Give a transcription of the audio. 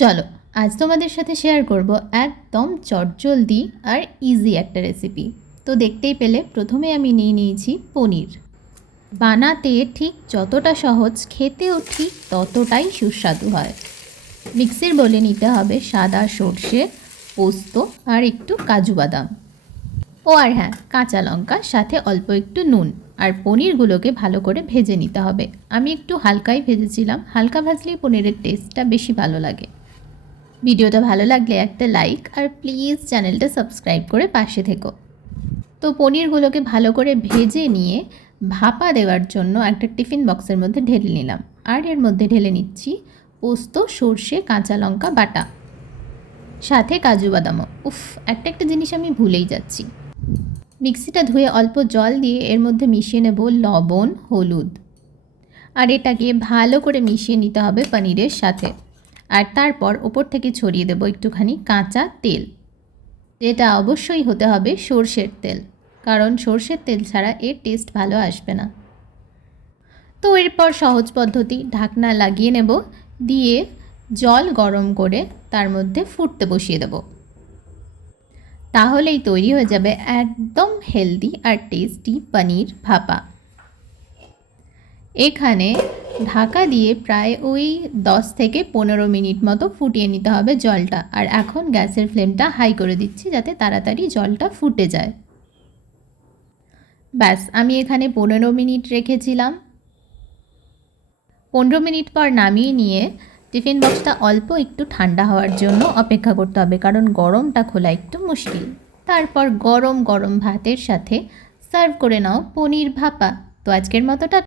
চলো আজ তোমাদের সাথে শেয়ার করব একদম চটজলদি আর ইজি একটা রেসিপি। তো দেখতেই পেলে প্রথমে আমি নিয়েছি পনির। বানাতে ঠিক যতটা সহজ, খেতেও ঠিক ততটাই সুস্বাদু হয়। মিক্সির বলে নিতে হবে সাদা সর্ষে, পোস্ত আর একটু কাজু বাদাম। ও আর হ্যাঁ, কাঁচা লঙ্কা, সাথে অল্প একটু নুন। আর পনিরগুলোকে ভালো করে ভেজে নিতে হবে। আমি একটু হালকাই ভেজেছিলাম, হালকা ভাজলেই পনিরের টেস্টটা বেশি ভালো লাগে। ভিডিওটা ভালো লাগলে একটা লাইক আর প্লিজ চ্যানেলটা সাবস্ক্রাইব করে পাশে থেকো। তো পনিরগুলোকে ভালো করে ভেজে নিয়ে ভাপা দেওয়ার জন্য একটা টিফিন বক্সের মধ্যে ঢেলে নিলাম। আর এর মধ্যে ঢেলে নিচ্ছি পোস্ত, সর্ষে, কাঁচা লঙ্কা বাটা, সাথে কাজু বাদামও। একটা জিনিস আমি ভুলেই যাচ্ছি। মিক্সিটা ধুয়ে অল্প জল দিয়ে এর মধ্যে মিশিয়ে নেব লবণ, হলুদ। আর এটাকে ভালো করে মিশিয়ে নিতে হবে পনিরের সাথে। আর তারপর ওপর থেকে ছড়িয়ে দেব একটুখানি কাঁচা তেল, যেটা অবশ্যই হতে হবে সর্ষের তেল, কারণ সর্ষের তেল ছাড়া এর টেস্ট ভালো আসবে না। তো এরপর সহজ পদ্ধতি, ঢাকনা লাগিয়ে নেব, দিয়ে জল গরম করে তার মধ্যে ফুটতে বসিয়ে দেব। তাহলেই তৈরি হয়ে যাবে একদম হেলদি আর টেস্টি পনির ভাপা। এখানে ঢাকা দিয়ে প্রায় ওই 10 থেকে 15 মিনিট মতো ফুটিয়ে নিতে হবে জলটা। আর এখন গ্যাসের ফ্লেমটা হাই করে দিচ্ছি যাতে তাড়াতাড়ি জলটা ফুটে যায়। ব্যাস, আমি এখানে 15 মিনিট রেখেছিলাম। 15 মিনিট পর নামিয়ে নিয়ে টিফিন বক্সটা অল্প একটু ঠান্ডা হওয়ার জন্য অপেক্ষা করতে হবে, কারণ গরমটা খোলা একটু মুশকিল। তারপর গরম গরম ভাতের সাথে সার্ভ করে নাও পনির ভাপা। তো আজকের মতোটা